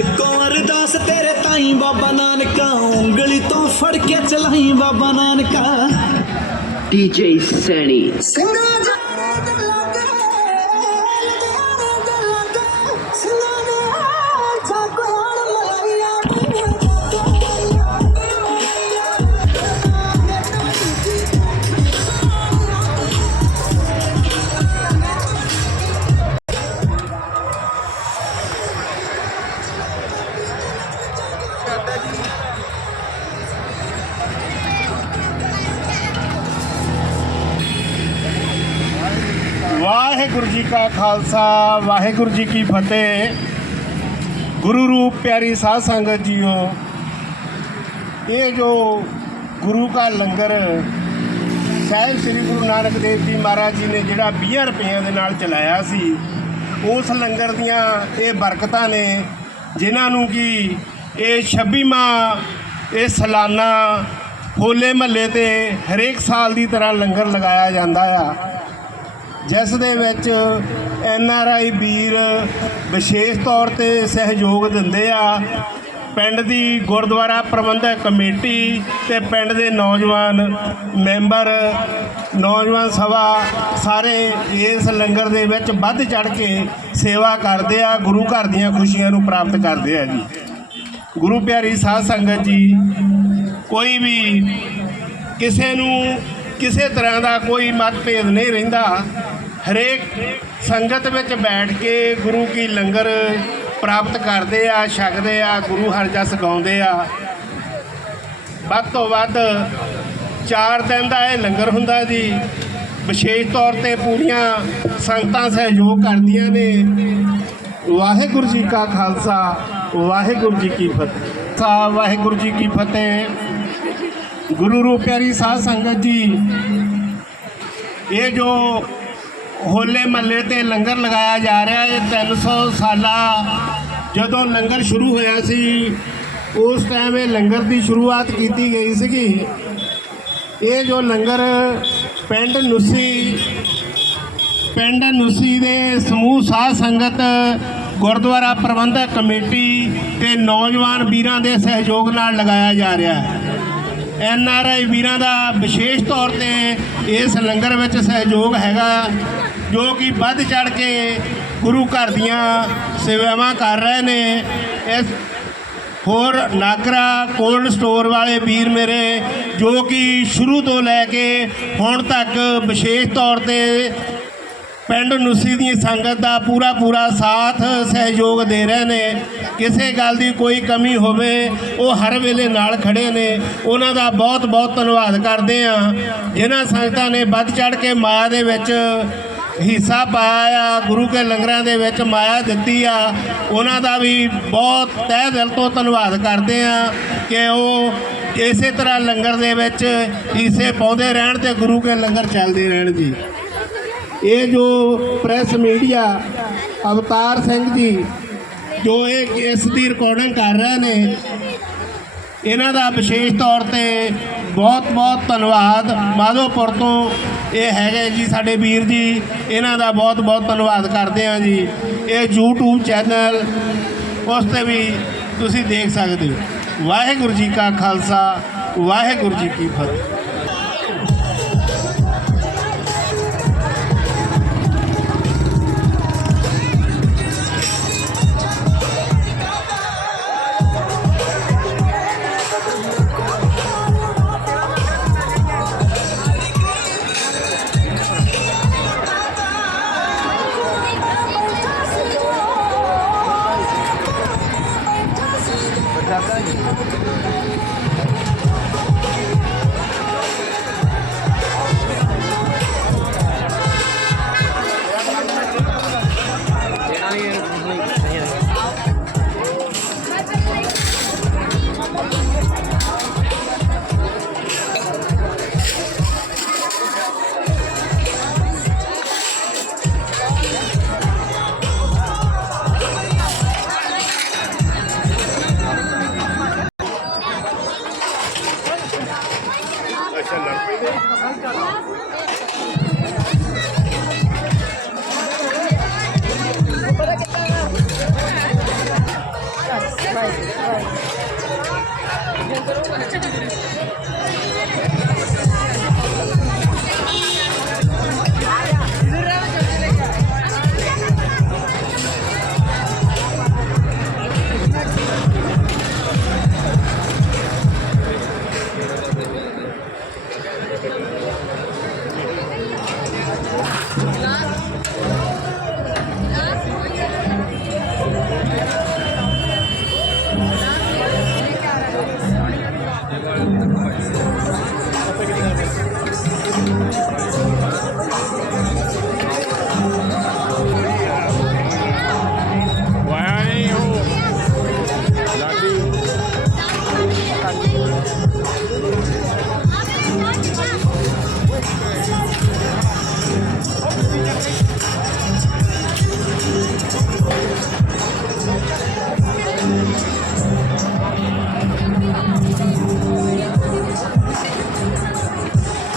ਇੱਕ ਅਰਦਾਸ ਤੇਰੇ ਤਾਈ? ਬਾਬਾ ਨਾਨਕਾ ਉਂਗਲੀ ਤੋਂ ਫੜ ਕੇ ਚਲਾਈ। ਬਾਬਾ ਨਾਨਕਾ। DJ Sani. ਸਿੰਘਾਂ ਵਾਹਿਗੁਰੂ ਜੀ ਕਾ ਖਾਲਸਾ, ਵਾਹਿਗੁਰੂ ਜੀ ਕੀ ਫਤਿਹ। ਗੁਰੂ ਰੂਪ ਪਿਆਰੀ ਸਾਧ ਸੰਗਤ ਜੀਓ, ਇਹ ਜੋ ਗੁਰੂ ਕਾ ਲੰਗਰ ਸਾਹਿਬ ਸ੍ਰੀ ਗੁਰੂ ਨਾਨਕ ਦੇਵ ਜੀ ਮਹਾਰਾਜ ਜੀ ਨੇ ਜਿਹੜਾ 20 ਰੁਪਈਆਂ ਦੇ ਨਾਲ ਚਲਾਇਆ ਸੀ, ਉਸ ਲੰਗਰ ਦੀਆਂ ਇਹ ਬਰਕਤਾਂ ਨੇ, ਜਿਨ੍ਹਾਂ ਨੂੰ ਕਿ ਇਹ 26ਵਾਂ ਇਹ ਸਾਲਾਨਾ ਹੋਲੇ ਮਹੱਲੇ ਤੇ ਹਰੇਕ ਸਾਲ ਦੀ ਤਰ੍ਹਾਂ ਲੰਗਰ ਲਗਾਇਆ ਜਾਂਦਾ ਆ। ਜਿਸ ਦੇ ਵਿੱਚ ਐਨ ਆਰ ਆਈ ਵੀਰ ਵਿਸ਼ੇਸ਼ ਤੌਰ ਤੇ ਸਹਿਯੋਗ ਦਿੰਦੇ ਆ। ਪਿੰਡ ਦੀ ਗੁਰਦੁਆਰਾ ਪ੍ਰਬੰਧਕ ਕਮੇਟੀ ਤੇ ਪਿੰਡ ਦੇ ਨੌਜਵਾਨ ਮੈਂਬਰ, ਨੌਜਵਾਨ ਸਭਾ ਸਾਰੇ ਇਸ ਲੰਗਰ ਦੇ ਵਿੱਚ ਵੱਧ ਚੜ ਕੇ ਸੇਵਾ ਕਰਦੇ ਆ, ਗੁਰੂ ਘਰ ਦੀਆਂ ਖੁਸ਼ੀਆਂ ਨੂੰ ਪ੍ਰਾਪਤ ਕਰਦੇ ਆ ਜੀ। ਗੁਰੂ ਪਿਆਰੀ ਸਾਧ ਸੰਗਤ ਜੀ, ਕੋਈ ਵੀ ਕਿਸੇ ਨੂੰ ਕਿਸੇ ਤਰ੍ਹਾਂ ਦਾ ਕੋਈ ਮਤਭੇਦ ਨਹੀਂ ਰਹਿੰਦਾ। ਹਰੇਕ ਸੰਗਤ ਵਿੱਚ ਬੈਠ ਕੇ ਗੁਰੂ ਕੀ ਲੰਗਰ ਪ੍ਰਾਪਤ ਕਰਦੇ ਆ, ਛਕਦੇ ਆ, ਗੁਰੂ ਹਰ ਜਸ ਗਾਉਂਦੇ ਆ। ਵੱਧ ਤੋਂ ਵੱਧ 4 ਦਿਨ ਦਾ ਇਹ ਲੰਗਰ ਹੁੰਦਾ ਜੀ। ਵਿਸ਼ੇਸ਼ ਤੌਰ ਤੇ ਪੂਰੀਆਂ ਸੰਗਤਾਂ ਸਹਿਯੋਗ ਕਰਦੀਆਂ ਨੇ। ਵਾਹਿਗੁਰੂ ਜੀ ਕਾ ਖਾਲਸਾ, ਵਾਹਿਗੁਰੂ ਜੀ ਕੀ ਫਤਿਹ। ਸਾ ਵਾਹਿਗੁਰੂ ਜੀ ਕੀ ਫਤਿਹ। ਗੁਰੂ ਰੂਪ ਪਿਆਰੀ ਸਾਧ ਸੰਗਤ ਜੀ, ਇਹ ਜੋ ਹੋਲੇ ਮਹੱਲੇ ਤੇ ਲੰਗਰ ਲਗਾਇਆ ਜਾ ਰਿਹਾ ਇਹ 300 ਸਾਲਾ ਜਦੋਂ ਲੰਗਰ ਸ਼ੁਰੂ ਹੋਇਆ ਸੀ, ਉਸ ਟਾਈਮ ਇਹ ਲੰਗਰ ਦੀ ਸ਼ੁਰੂਆਤ ਕੀਤੀ ਗਈ ਸੀਗੀ। ਇਹ ਜੋ ਲੰਗਰ ਪਿੰਡ ਨੁੱਸੀ, ਪਿੰਡ ਨੁਸੀ ਦੇ ਸਮੂਹ ਸਾਧ ਸੰਗਤ ਗੁਰਦੁਆਰਾ ਪ੍ਰਬੰਧਕ ਕਮੇਟੀ ਤੇ ਨੌਜਵਾਨ ਵੀਰਾਂ ਦੇ ਸਹਿਯੋਗ ਨਾਲ ਲਗਾਇਆ ਜਾ ਰਿਹਾ ਹੈ। ਐਨ ਆਰ ਆਈ ਵੀਰਾਂ ਦਾ ਵਿਸ਼ੇਸ਼ ਤੌਰ ਤੇ ਇਸ ਲੰਗਰ ਵਿੱਚ ਸਹਿਯੋਗ ਹੈਗਾ। ਜੋ ਕਿ ਵੱਧ ਚੜ ਕੇ ਗੁਰੂ ਘਰ ਦੀਆਂ ਸੇਵਾਵਾਂ ਕਰ ਰਹੇ ਨੇ। ਇਸ ਹੋਰ ਨਾਗਰਾ ਕੋਲਡ ਸਟੋਰ ਵਾਲੇ ਵੀਰ ਮੇਰੇ, ਜੋ ਕਿ ਸ਼ੁਰੂ ਤੋਂ ਲੈ ਕੇ ਹੁਣ ਤੱਕ ਵਿਸ਼ੇਸ਼ ਤੌਰ ਤੇ ਪਿੰਡ ਨੁੱਸੀ ਦੀ ਸੰਗਤ ਦਾ ਪੂਰਾ ਪੂਰਾ ਸਾਥ, ਸਹਿਯੋਗ ਦੇ ਰਹੇ ਨੇ। ਕਿਸੇ ਗੱਲ ਦੀ ਕੋਈ ਕਮੀ ਹੋਵੇ, ਉਹ ਹਰ ਵੇਲੇ ਨਾਲ ਖੜੇ ਨੇ। ਉਹਨਾਂ ਦਾ ਬਹੁਤ ਬਹੁਤ ਧੰਨਵਾਦ ਕਰਦੇ ਆ ਜਿਨ੍ਹਾਂ ਸੰਗਤਾਂ ਨੇ ਵੱਧ ਚੜ ਕੇ ਮਾਇਆ ਦੇ ਵਿੱਚ ਹਿੱਸਾ ਪਾਇਆ ਆ, ਗੁਰੂ ਕੇ ਲੰਗਰਾਂ ਦੇ ਵਿੱਚ ਮਾਇਆ ਦਿੱਤੀ ਆ। ਉਹਨਾਂ ਦਾ ਵੀ ਬਹੁਤ ਤਹਿ ਦਿਲ ਤੋਂ ਧੰਨਵਾਦ ਕਰਦੇ ਆ ਕਿ ਉਹ ਇਸੇ ਤਰ੍ਹਾਂ ਲੰਗਰ ਦੇ ਵਿੱਚ ਹਿੱਸੇ ਪਾਉਂਦੇ ਰਹਿਣ ਤੇ ਗੁਰੂ ਕੇ ਲੰਗਰ ਚੱਲਦੇ ਰਹਿਣ ਜੀ। ਇਹ ਜੋ ਪ੍ਰੈਸ ਮੀਡੀਆ ਅਵਤਾਰ ਸਿੰਘ ਜੀ, ਜੋ ਇਹ ਇਸ ਦੀ ਰਿਕਾਰਡਿੰਗ ਕਰ ਰਹੇ ਨੇ, ਇਹਨਾਂ ਦਾ ਵਿਸ਼ੇਸ਼ ਤੌਰ ਤੇ ਬਹੁਤ ਬਹੁਤ ਧੰਨਵਾਦ। ਮਾਧੋਪੁਰ ਤੋਂ ਇਹ ਹੈਗੇ ਜੀ ਸਾਡੇ ਵੀਰ ਜੀ, ਇਹਨਾਂ ਦਾ ਬਹੁਤ ਬਹੁਤ ਧੰਨਵਾਦ ਕਰਦੇ ਹਾਂ ਜੀ। ਇਹ YouTube ਚੈਨਲ ਉਸ ਤੇ ਵੀ ਤੁਸੀਂ ਦੇਖ ਸਕਦੇ ਹੋ। ਵਾਹਿਗੁਰੂ ਜੀ ਕਾ ਖਾਲਸਾ, ਵਾਹਿਗੁਰੂ ਜੀ ਕੀ ਫਤਿਹ। 加三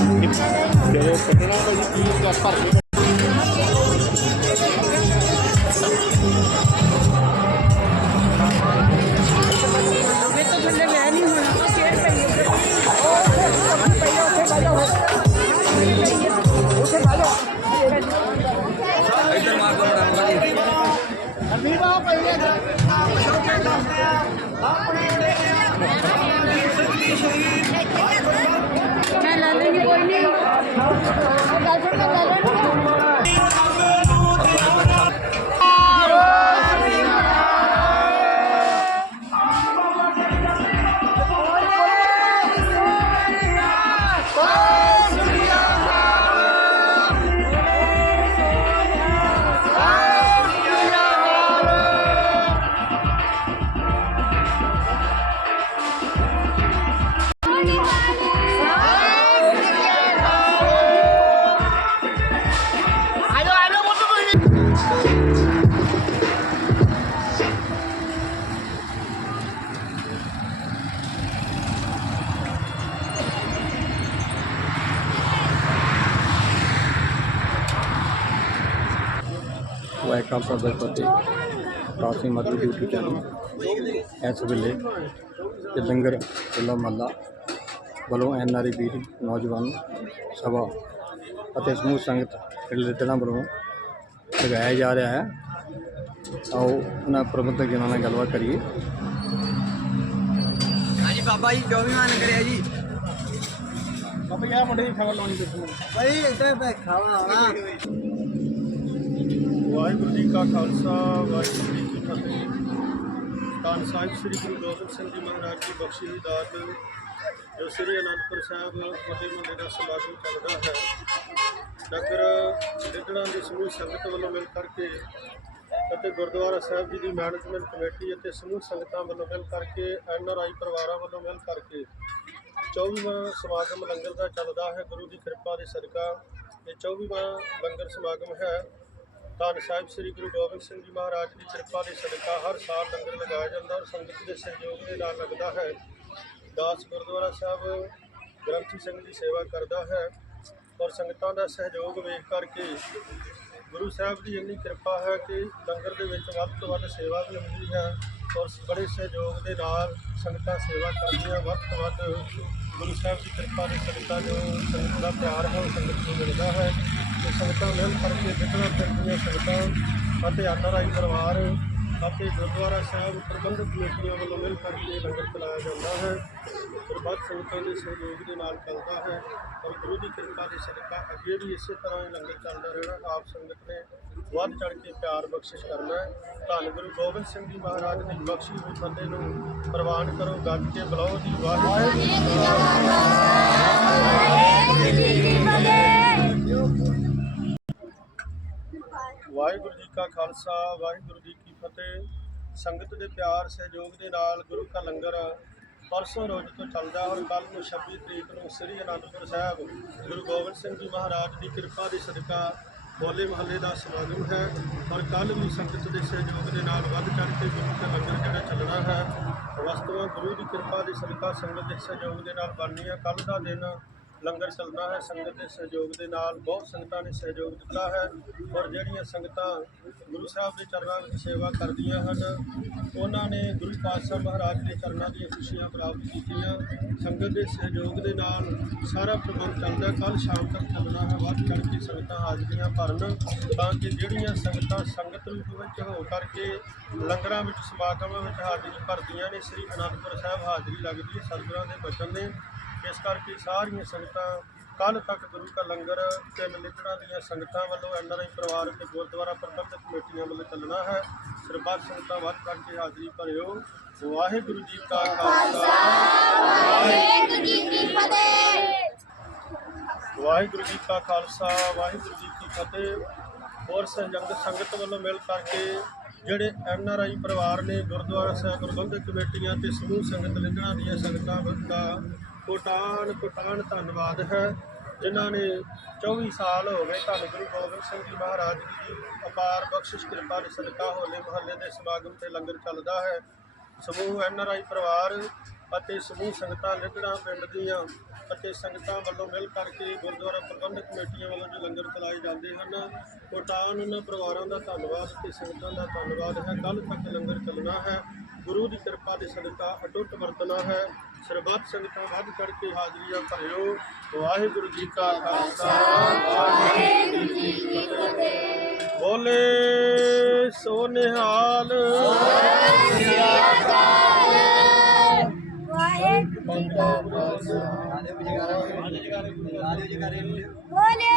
ਜਦੋਂ ਕੱਢਣਾ ਭਾਜੀ ਕੀ ਜਾਂ ਭਰ ਕੇ। ਖਾਲਸਾ ਵਾਹਿ ਫਤਿਹ ਕਾਸੀ ਮਦਰ ਡਿਊਟੀ ਚੈਨਲ ਇਸ ਵੇਲੇ ਤੇ ਲੰਗਰ ਚੁੱਲਾ ਮੱਲਾ ਵੱਲੋਂ ਐਨ ਆਰ ਵੀਰ ਨੌਜਵਾਨ ਸਭਾ ਅਤੇ ਸਮੂਹ ਸੰਗਤ ਰਿਲੇਟਡਾਂ ਵੱਲੋਂ ਲਗਾਇਆ ਜਾ ਰਿਹਾ ਹੈ। ਆਓ ਉਹਨਾਂ ਪ੍ਰਬੰਧਕ ਜਨਾਂ ਨਾਲ ਗੱਲਬਾਤ ਕਰੀਏ। ਹਾਂਜੀ ਬਾਬਾ ਜੀ ਜੋ ਵੀ ਮਨ ਕਰਿਆ ਜੀ। ਬਾਬਾ ਯਾ ਮੁੰਡੇ ਦੀ ਖਬਰ ਲਾਉਣੀ ਦੱਸੋ ਭਾਈ ਇੱਥੇ ਬੈਠਾ ਵਾ। ਵਾਹਿਗੁਰੂ ਜੀ ਕਾ ਖਾਲਸਾ, ਵਾਹਿਗੁਰੂ ਜੀ ਕੀ ਫਤਿਹ। ਧੰਨ ਸਾਹਿਬ ਸ੍ਰੀ ਗੁਰੂ ਗੋਬਿੰਦ ਸਿੰਘ ਜੀ ਮਹਾਰਾਜ ਦੀ ਬਖਸ਼ੀ ਹੋਈ ਦਾਤ, ਜੋ ਸ੍ਰੀ ਅਨੰਦਪੁਰ ਸਾਹਿਬ ਫਤਿਹ ਮੰਦਰ ਦਾ ਸਮਾਗਮ ਚੱਲਦਾ ਹੈ। ਨਗਰ ਲਿੱਦੜਾਂ ਦੀ ਸਮੂਹ ਸੰਗਤ ਵੱਲੋਂ ਮਿਲ ਕਰਕੇ ਅਤੇ ਗੁਰਦੁਆਰਾ ਸਾਹਿਬ ਜੀ ਦੀ ਮੈਨੇਜਮੈਂਟ ਕਮੇਟੀ ਅਤੇ ਸਮੂਹ ਸੰਗਤਾਂ ਵੱਲੋਂ ਮਿਲ ਕਰਕੇ, ਐਨ ਆਰ ਆਈ ਪਰਿਵਾਰਾਂ ਵੱਲੋਂ ਮਿਲ ਕਰਕੇ 24ਵਾਂ ਸਮਾਗਮ ਲੰਗਰ ਦਾ ਚੱਲਦਾ ਹੈ। ਗੁਰੂ ਦੀ ਕਿਰਪਾ ਦੇ ਸਦਕਾ ਇਹ 24ਵਾਂ ਲੰਗਰ ਸਮਾਗਮ ਹੈ। ਧੰਨ ਸਾਹਿਬ ਸ੍ਰੀ ਗੁਰੂ ਗੋਬਿੰਦ ਸਿੰਘ ਜੀ ਮਹਾਰਾਜ ਦੀ ਕਿਰਪਾ ਦੇ ਸਦਕਾ ਹਰ ਸਾਲ ਲੰਗਰ ਲਗਾਇਆ ਜਾਂਦਾ ਔਰ ਸੰਗਤ ਦੇ ਸਹਿਯੋਗ ਦੇ ਨਾਲ ਲੱਗਦਾ ਹੈ। ਦਾਸ ਗੁਰਦੁਆਰਾ ਸਾਹਿਬ ਗ੍ਰੰਥੀ ਸਿੰਘ ਦੀ ਸੇਵਾ ਕਰਦਾ ਹੈ ਔਰ ਸੰਗਤਾਂ ਦਾ ਸਹਿਯੋਗ ਵੇਖ ਕਰਕੇ ਗੁਰੂ ਸਾਹਿਬ ਦੀ ਇੰਨੀ ਕਿਰਪਾ ਹੈ ਕਿ ਲੰਗਰ ਦੇ ਵਿੱਚ ਵੱਧ ਤੋਂ ਵੱਧ ਸੇਵਾ ਵੀ ਹੁੰਦੀ ਹੈ ਔਰ ਬੜੇ ਸਹਿਯੋਗ ਦੇ ਨਾਲ ਸੰਗਤਾਂ ਸੇਵਾ ਕਰਦੀਆਂ ਵੱਧ ਤੋਂ ਵੱਧ ਗੁਰੂ ਸਾਹਿਬ ਦੀ ਕਿਰਪਾ ਦੇ ਸਦਕਾ ਜੋ ਸੰਗਤ ਦਾ ਪਿਆਰ ਹੈ ਉਹ ਸੰਗਤ ਨੂੰ ਮਿਲਦਾ ਹੈ। ਤੇ ਸੰਗਤਾਂ ਮਿਲ ਕਰਕੇ ਜਿਤਨਾ ਪਿੰਡੀਆਂ ਸੰਗਤਾਂ ਅਤੇ ਆਨਰਾਈ ਪਰਿਵਾਰ ਅਤੇ ਗੁਰਦੁਆਰਾ ਸਾਹਿਬ ਪ੍ਰਬੰਧਕ ਕਮੇਟੀਆਂ ਵੱਲੋਂ ਮਿਲ ਕਰਕੇ ਲੰਗਰ ਚਲਾਇਆ ਜਾਂਦਾ ਹੈ। ਸਰਬੱਤ ਸੰਗਤਾਂ ਦੇ ਸਹਿਯੋਗ ਦੇ ਨਾਲ ਚੱਲਦਾ ਹੈ ਔਰ ਗੁਰੂ ਦੀ ਕਿਰਪਾ ਦੇ ਸਦਕਾ ਅੱਗੇ ਵੀ ਇਸੇ ਤਰ੍ਹਾਂ ਹੀ ਲੰਗਰ ਚੱਲਦਾ ਰਹਿਣਾ, ਆਪ ਸੰਗਤ ਨੇ ਵੱਧ ਚੜ ਕੇ ਪਿਆਰ ਬਖਸ਼ਿਸ਼ ਕਰਨਾ ਹੈ। ਧੰਨ ਗੁਰੂ ਗੋਬਿੰਦ ਸਿੰਘ ਜੀ ਮਹਾਰਾਜ ਦੀ ਬਖਸ਼ੀ ਹੋਈ ਬੰਦੇ ਨੂੰ ਪ੍ਰਵਾਨ ਕਰੋ, ਗੱਜ ਕੇ ਬੁਲਾਓ ਜੀ, ਵਾਹਿਗੁਰੂ ਵਾਹਿਗੁਰੂ ਜੀ ਕਾ ਖਾਲਸਾ, ਵਾਹਿਗੁਰੂ ਜੀ ਕੀ ਫਤਿਹ। ਸੰਗਤ ਦੇ ਪਿਆਰ, ਸਹਿਯੋਗ ਦੇ ਨਾਲ ਗੁਰੂ ਕਾ ਲੰਗਰ ਪਰਸੋਂ ਰੋਜ਼ ਤੋਂ ਚੱਲਦਾ ਔਰ ਕੱਲ ਨੂੰ 26 ਤਰੀਕ ਨੂੰ ਸ੍ਰੀ ਅਨੰਦਪੁਰ ਸਾਹਿਬ ਗੁਰੂ ਗੋਬਿੰਦ ਸਿੰਘ ਜੀ ਮਹਾਰਾਜ ਦੀ ਕਿਰਪਾ ਦੀ ਸਦਕਾ ਹੋਲੇ ਮਹੱਲੇ ਦਾ ਸਮਾਗਮ ਹੈ ਔਰ ਕੱਲ ਵੀ ਸੰਗਤ ਦੇ ਸਹਿਯੋਗ ਦੇ ਨਾਲ ਵੱਧ ਚੜ੍ਹ ਕੇ ਗੁਰੂ ਦਾ ਲੰਗਰ ਜਿਹੜਾ ਚੱਲਣਾ ਹੈ ਵਸਤੂਆਂ ਗੁਰੂ ਦੀ ਕਿਰਪਾ ਦੀ ਸਦਕਾ ਸੰਗਤ ਦੇ ਸਹਿਯੋਗ ਦੇ ਨਾਲ ਬਣਨੀ ਹੈ। ਕੱਲ ਦਾ ਦਿਨ ਲੰਗਰ ਚੱਲਦਾ ਹੈ, ਸੰਗਤ ਦੇ ਸਹਿਯੋਗ ਦੇ ਨਾਲ, ਬਹੁਤ ਸੰਗਤਾਂ ਨੇ ਸਹਿਯੋਗ ਦਿੱਤਾ ਹੈ ਔਰ ਜਿਹੜੀਆਂ ਸੰਗਤਾਂ ਗੁਰੂ ਸਾਹਿਬ ਦੇ ਚਰਨਾਂ ਵਿੱਚ ਸੇਵਾ ਕਰਦੀਆਂ ਹਨ, ਉਹਨਾਂ ਨੇ ਗੁਰੂ ਪਾਤਸ਼ਾਹ ਮਹਾਰਾਜ ਦੇ ਚਰਨਾਂ ਦੀਆਂ ਖੁਸ਼ੀਆਂ ਪ੍ਰਾਪਤ ਕੀਤੀਆਂ। ਸੰਗਤ ਦੇ ਸਹਿਯੋਗ ਦੇ ਨਾਲ ਸਾਰਾ ਪ੍ਰਬੰਧ ਚੱਲਦਾ ਕੱਲ ਸ਼ਾਮ ਤੱਕ ਚੱਲਣਾ ਹੈ, ਵੱਧ ਚੜ੍ਹ ਕੇ ਸੰਗਤਾਂ ਹਾਜ਼ਰੀਆਂ ਭਰਨ, ਤਾਂ ਕਿ ਜਿਹੜੀਆਂ ਸੰਗਤਾਂ ਸੰਗਤ ਰੂਪ ਵਿੱਚ ਹੋ ਕਰਕੇ ਲੰਗਰਾਂ ਵਿੱਚ, ਸਮਾਗਮਾਂ ਵਿੱਚ ਹਾਜ਼ਰੀ ਭਰਦੀਆਂ ਨੇ, ਸ੍ਰੀ ਅਨੰਦਪੁਰ ਸਾਹਿਬ ਹਾਜ਼ਰੀ ਲੱਗਦੀ ਹੈ, ਸਤਿਗੁਰਾਂ ਦੇ ਬਚਨ ਨੇ। ਇਸ ਕਰਕੇ ਸਾਰੀਆਂ ਸੰਗਤਾਂ ਕੱਲ ਤੱਕ ਗੁਰੂ ਕਾ ਲੰਗਰ ਤੇ ਮਿਲਟਣਾ ਦੀਆਂ ਸੰਗਤਾਂ ਵੱਲੋਂ ਐਨਆਰਆਈ ਪਰਿਵਾਰ ਤੇ ਗੁਰਦੁਆਰਾ ਪ੍ਰਬੰਧਕ ਕਮੇਟੀਆਂ ਵੱਲੋਂ ਚੱਲਣਾ ਹੈ। ਸਰਬੱਤ ਸੰਗਤਾਂ ਵੱਧ ਚੜ੍ਹ ਕੇ ਹਾਜ਼ਰੀ ਭਰਿਓ। ਵਾਹਿਗੁਰੂ ਜੀ ਕਾ ਖਾਲਸਾ। ਵਾਹਿਗੁਰੂ ਜੀ ਕੀ ਫਤਿਹ। ਵਾਹਿਗੁਰੂ ਜੀ ਕਾ ਖਾਲਸਾ ਵਾਹਿਗੁਰੂ ਜੀ ਕੀ ਫਤਿਹ। ਹੋਰ ਸੰਜੰਗ ਸੰਗਤ ਵੱਲੋਂ ਮਿਲ ਕਰਕੇ ਜਿਹੜੇ ਐਨ ਆਰ ਆਈ ਪਰਿਵਾਰ ਨੇ ਗੁਰਦੁਆਰਾ ਸਾਹਿਬ ਪ੍ਰਬੰਧਕ ਕਮੇਟੀਆਂ ਤੇ ਸਮੂਹ ਸੰਗਤ ਲਿਖਣਾ ਦੀਆਂ ਸੰਗਤਾਂ ਦਾ ਕੋਟਾਨ ਕੋਟਾਨ ਧੰਨਵਾਦ ਹੈ। ਜਿਨ੍ਹਾਂ ਨੇ 24 ਸਾਲ ਹੋ ਗਏ ਧੰਨ ਗੁਰੂ ਗੋਬਿੰਦ ਸਿੰਘ ਜੀ ਮਹਾਰਾਜ ਜੀ ਦੀ ਅਪਾਰ ਬਖਸ਼ਿਸ਼, ਕਿਰਪਾ ਦੇ ਸਦਕਾ ਹੋਲੇ ਮਹੱਲੇ ਦੇ ਸਮਾਗਮ ਤੇ ਲੰਗਰ ਚੱਲਦਾ ਹੈ। ਸਮੂਹ ਐਨ ਆਰ ਆਈ ਪਰਿਵਾਰ ਅਤੇ ਸਮੂਹ ਸੰਗਤਾਂ ਲਿਖਣਾ ਪਿੰਡ ਦੀਆਂ ਅਤੇ ਸੰਗਤਾਂ ਵੱਲੋਂ ਮਿਲ ਕਰਕੇ ਗੁਰਦੁਆਰਾ ਪ੍ਰਬੰਧਕ ਕਮੇਟੀਆਂ ਵੱਲੋਂ ਜੋ ਲੰਗਰ ਚਲਾਏ ਜਾਂਦੇ ਹਨ, ਕੋਟਾਨ ਉਹਨਾਂ ਪਰਿਵਾਰਾਂ ਦਾ ਧੰਨਵਾਦ ਤੇ ਸੰਗਤਾਂ ਦਾ ਧੰਨਵਾਦ ਹੈ। ਕੱਲ ਤੱਕ ਲੰਗਰ ਚੱਲਣਾ ਹੈ। ਗੁਰੂ ਦੀ ਕਿਰਪਾ ਦੇ ਸਦਕਾ ਅਟੁੱਟ ਵਰਤਣਾ ਹੈ। ਸਰਬੱਤ ਸੰਗਤਾਂ ਵੱਧ ਕਰਕੇ ਹਾਜ਼ਰੀਆਂ ਭਰਿਓ। ਵਾਹਿਗੁਰੂ ਜੀ ਕਾ ਖਾਲਸਾ, ਵਾਹਿਗੁਰੂ ਜੀ ਕੀ ਫਤਿਹ। ਬੋਲੇ ਸੋ ਨਿਹਾਲ ਵਾਹਿਗੁਰੂ ਜੀ ਕਾ ਖਾਲਸਾ ਬੋਲੇ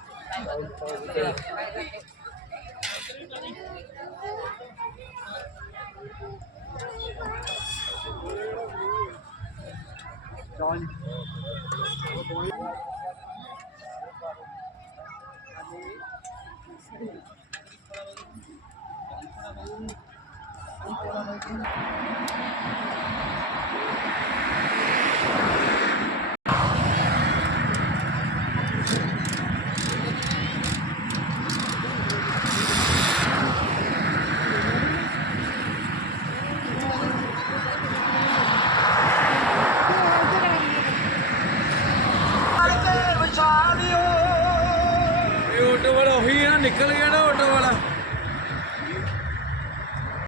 ਦੇ ਯੂਟਿਊਬਰ